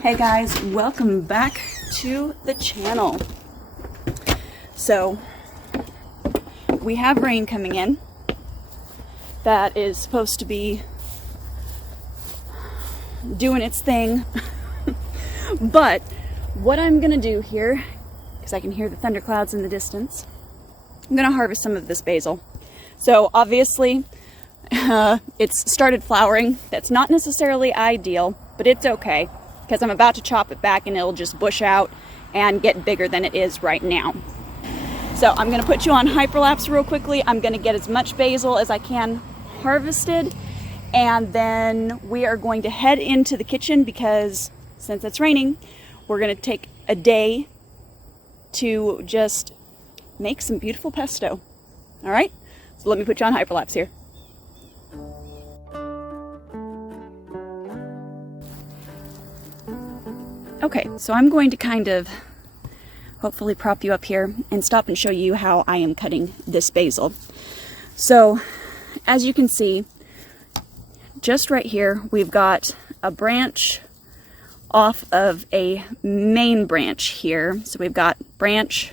Hey guys, welcome back to the channel. So we have rain coming in that is supposed to be doing its thing. But what I'm gonna do here, because I can hear the thunderclouds in the distance, I'm gonna harvest some of this basil. So obviously it's started flowering. That's not necessarily ideal, but it's okay, because I'm about to chop it back and it'll just bush out and get bigger than it is right now. So I'm gonna put you on hyperlapse real quickly. I'm gonna get as much basil as I can harvested, and then we are going to head into the kitchen because since it's raining, we're gonna take a day to just make some beautiful pesto. All right, so let me put you on hyperlapse here. Okay, so I'm going to kind of hopefully prop you up here and stop and show you how I am cutting this basil. So as you can see, just right here, we've got a branch off of a main branch here. So we've got branch,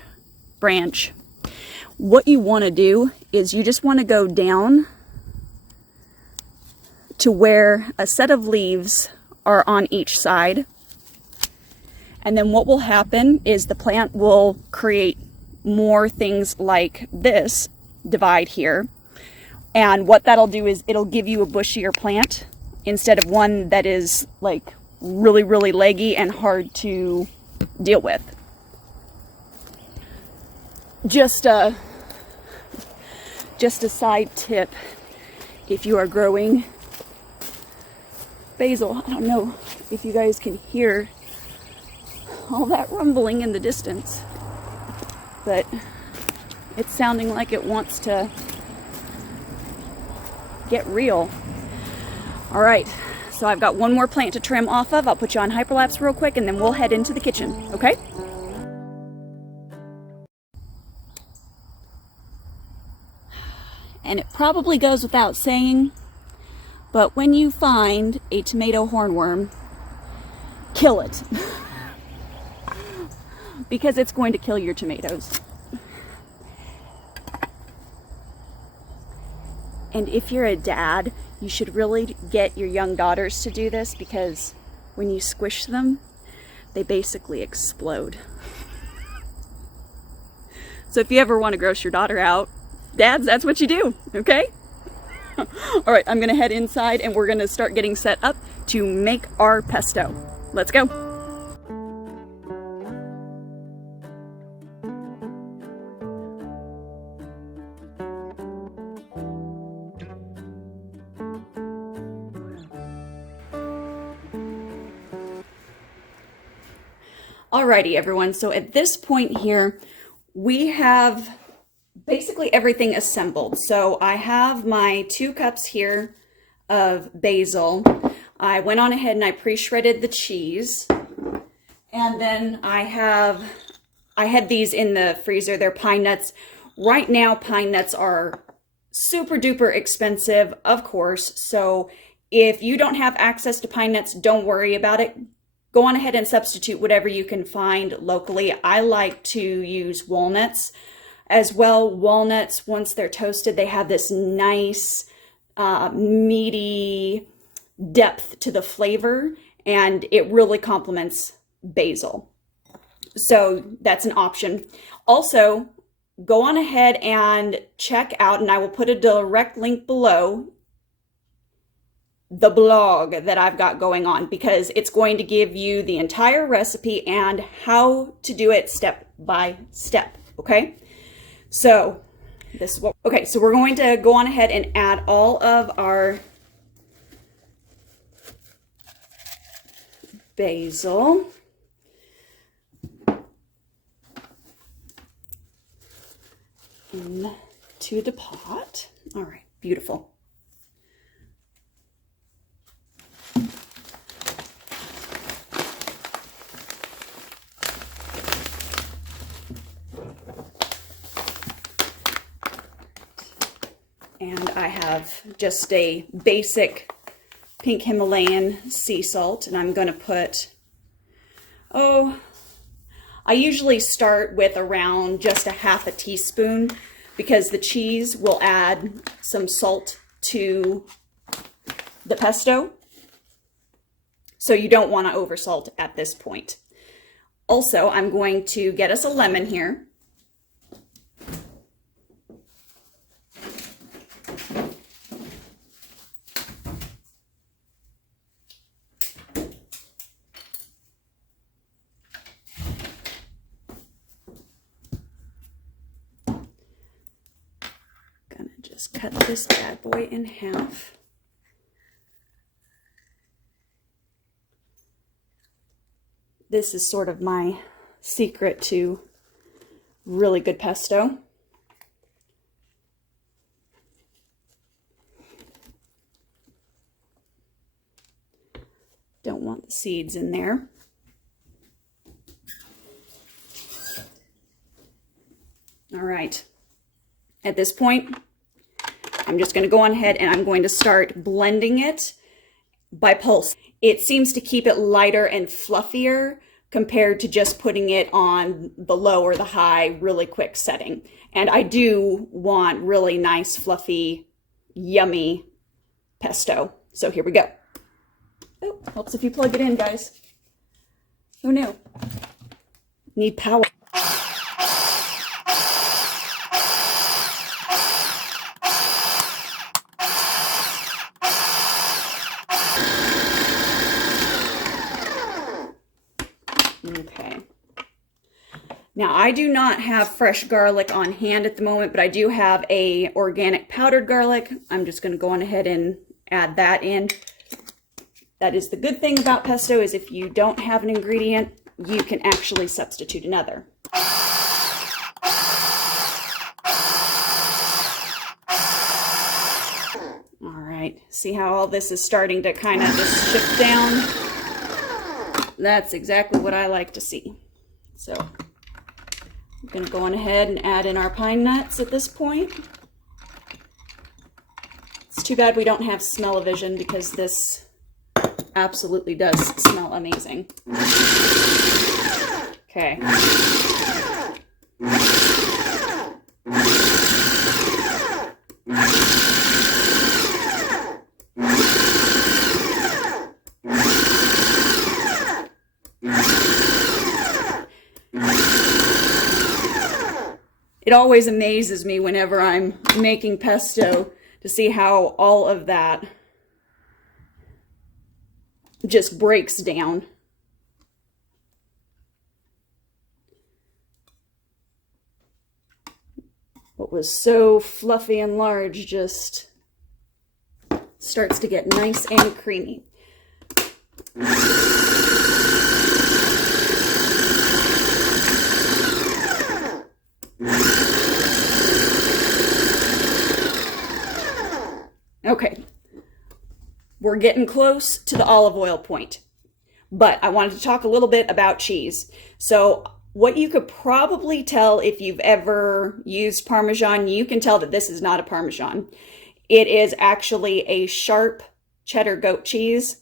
branch. What you want to do is you just want to go down to where a set of leaves are on each side. And then what will happen is the plant will create more things like this divide here. And what that'll do is it'll give you a bushier plant instead of one that is like really, really leggy and hard to deal with. Just a side tip, if you are growing basil, I don't know if you guys can hear all that rumbling in the distance, but it's sounding like it wants to get real. All right, so I've got one more plant to trim off of. I'll put you on hyperlapse real quick and then we'll head into the kitchen, okay? And it probably goes without saying, but when you find a tomato hornworm, kill it. Because it's going to kill your tomatoes. And if you're a dad, you should really get your young daughters to do this, because when you squish them, they basically explode. So if you ever want to gross your daughter out, dads, that's what you do, okay? All right, I'm gonna head inside and we're gonna start getting set up to make our pesto. Let's go. Alrighty everyone, so at this point here, we have basically everything assembled. So I have my 2 cups here of basil. I went on ahead and I pre-shredded the cheese. And then I had these in the freezer. They're pine nuts. Right now, pine nuts are super duper expensive, of course. So if you don't have access to pine nuts, don't worry about it. Go on ahead and substitute whatever you can find locally. I like to use walnuts as well. Walnuts, once they're toasted, they have this nice meaty depth to the flavor, and it really complements basil. So that's an option. Also, go on ahead and check out, and I will put a direct link below, the blog that I've got going on, because it's going to give you the entire recipe and how to do it step by step, okay? So this is what, okay, so we're going to go on ahead and add all of our basil. Into the pot. All right, beautiful. And I have just a basic pink Himalayan sea salt, and I'm going to put oh, I usually start with around just a half a teaspoon because the cheese will add some salt to the pesto. So you don't want to oversalt at this point. Also, I'm going to get us a lemon here. Gonna just cut this bad boy in half. This is sort of my secret to really good pesto. Don't want the seeds in there. All right. At this point, I'm just going to go on ahead and I'm going to start blending it by pulse. It seems to keep it lighter and fluffier compared to just putting it on the low or the high really quick setting. And I do want really nice, fluffy, yummy pesto. So here we go. Oh, helps if you plug it in, guys. Who knew? Need power. Okay. Now I do not have fresh garlic on hand at the moment, but I do have a organic powdered garlic. I'm just going to go on ahead and add that in. That is the good thing about pesto, is if you don't have an ingredient, you can actually substitute another. All right, see how all this is starting to kind of just shift down? That's exactly what I like to see. So I'm going to go on ahead and add in our pine nuts at this point. It's too bad we don't have smell-o-vision because this absolutely does smell amazing. Okay. It always amazes me whenever I'm making pesto to see how all of that just breaks down. What was so fluffy and large just starts to get nice and creamy. Okay, we're getting close to the olive oil point, but I wanted to talk a little bit about cheese. So what you could probably tell if you've ever used Parmesan, you can tell that this is not a Parmesan. It is actually a sharp cheddar goat cheese,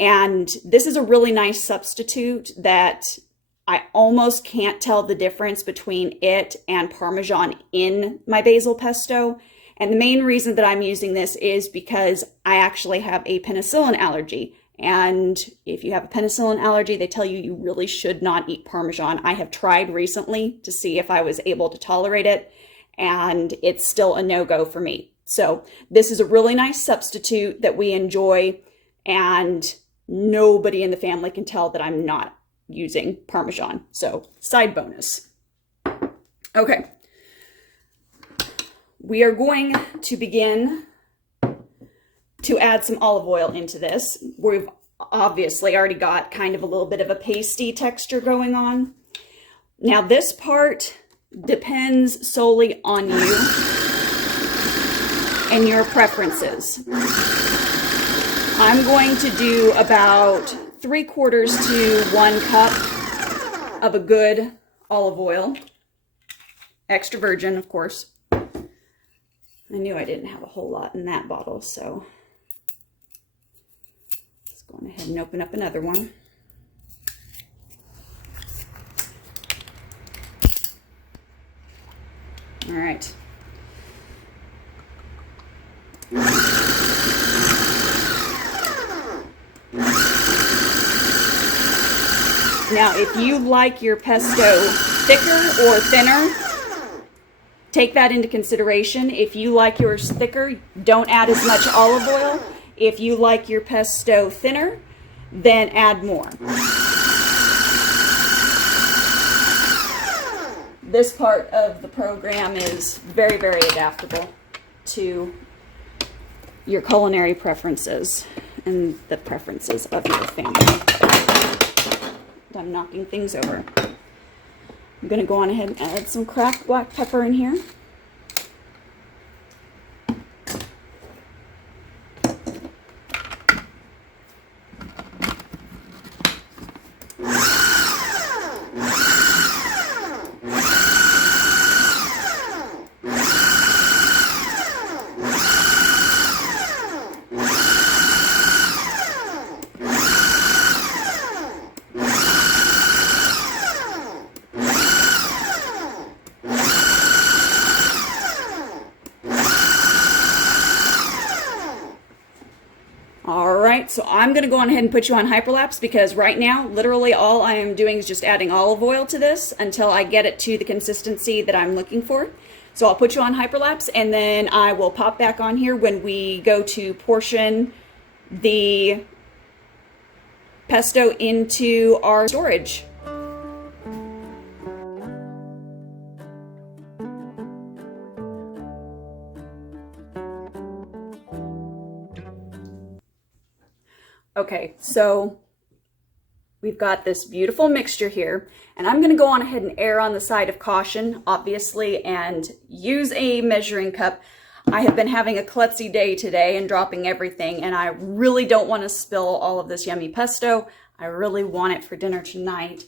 and this is a really nice substitute that I almost can't tell the difference between it and Parmesan in my basil pesto. And the main reason that I'm using this is because I actually have a penicillin allergy. And if you have a penicillin allergy, they tell you you really should not eat Parmesan. I have tried recently to see if I was able to tolerate it, and it's still a no-go for me. So this is a really nice substitute that we enjoy, and nobody in the family can tell that I'm not using Parmesan. So side bonus. Okay. We are going to begin to add some olive oil into this. We've obviously already got kind of a little bit of a pasty texture going on. Now this part depends solely on you and your preferences. I'm going to do about 3/4 to 1 cup of a good olive oil. Extra virgin, of course. I knew I didn't have a whole lot in that bottle, so let's go ahead and open up another one. Now, if you like your pesto thicker or thinner, take that into consideration. If you like yours thicker, don't add as much olive oil. If you like your pesto thinner, then add more. This part of the program is very, very adaptable to your culinary preferences and the preferences of your family. I'm knocking things over. I'm going to go on ahead and add some cracked black pepper in here. Alright, so I'm going to go on ahead and put you on hyperlapse because right now, literally all I am doing is just adding olive oil to this until I get it to the consistency that I'm looking for. So I'll put you on hyperlapse and then I will pop back on here when we go to portion the pesto into our storage. Okay, so we've got this beautiful mixture here, and I'm going to go on ahead and err on the side of caution, obviously, and use a measuring cup. I have been having a klutzy day today and dropping everything, and I really don't want to spill all of this yummy pesto. I really want it for dinner tonight,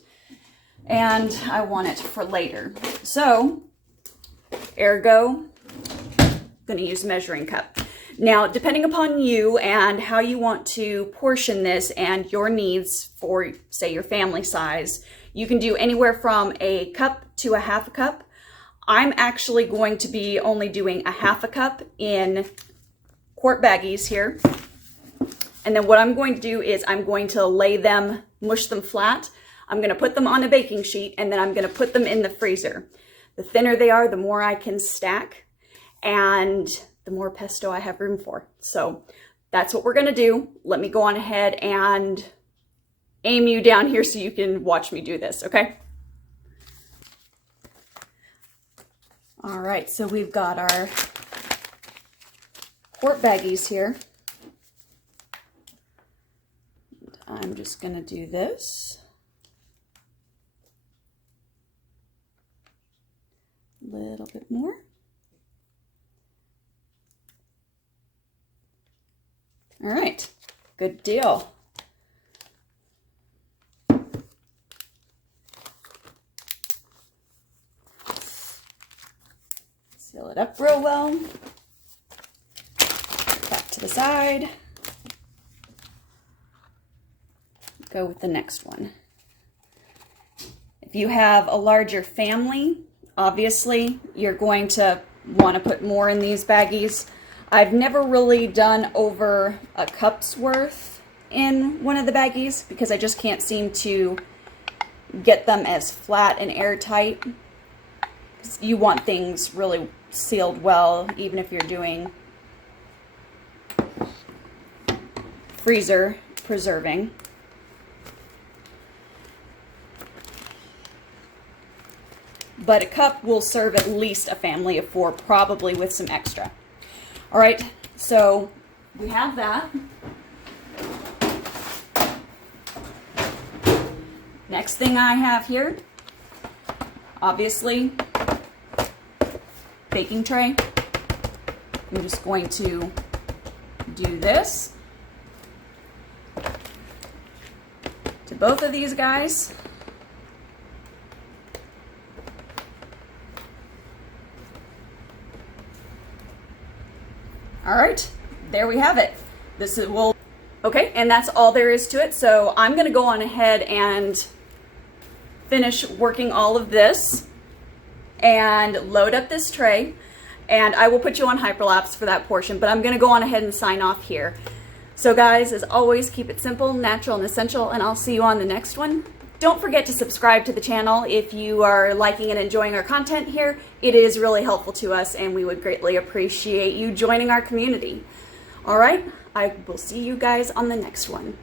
and I want it for later. So, ergo, I'm going to use a measuring cup. Now, depending upon you and how you want to portion this and your needs for, say, your family size, you can do anywhere from a cup to a half a cup. I'm actually going to be only doing a half a cup in quart baggies here. And then what I'm going to do is I'm going to lay them, mush them flat. I'm going to put them on a baking sheet and then I'm going to put them in the freezer. The thinner they are, the more I can stack. And the more pesto I have room for. So that's what we're going to do. Let me go on ahead and aim you down here so you can watch me do this, okay? All right, so we've got our quart baggies here. I'm just going to do this. A little bit more. All right, good deal. Seal it up real well. Back to the side. Go with the next one. If you have a larger family, obviously you're going to want to put more in these baggies. I've never really done over a cup's worth in one of the baggies because I just can't seem to get them as flat and airtight. You want things really sealed well, even if you're doing freezer preserving. But a cup will serve at least a family of 4, probably with some extra. All right, so we have that. Next thing I have here, obviously, baking tray. I'm just going to do this to both of these guys. All right, there we have it. Okay, and that's all there is to it. So I'm gonna go on ahead and finish working all of this and load up this tray. And I will put you on hyperlapse for that portion, but I'm gonna go on ahead and sign off here. So guys, as always, keep it simple, natural, and essential, and I'll see you on the next one. Don't forget to subscribe to the channel if you are liking and enjoying our content here. It is really helpful to us, and we would greatly appreciate you joining our community. All right, I will see you guys on the next one.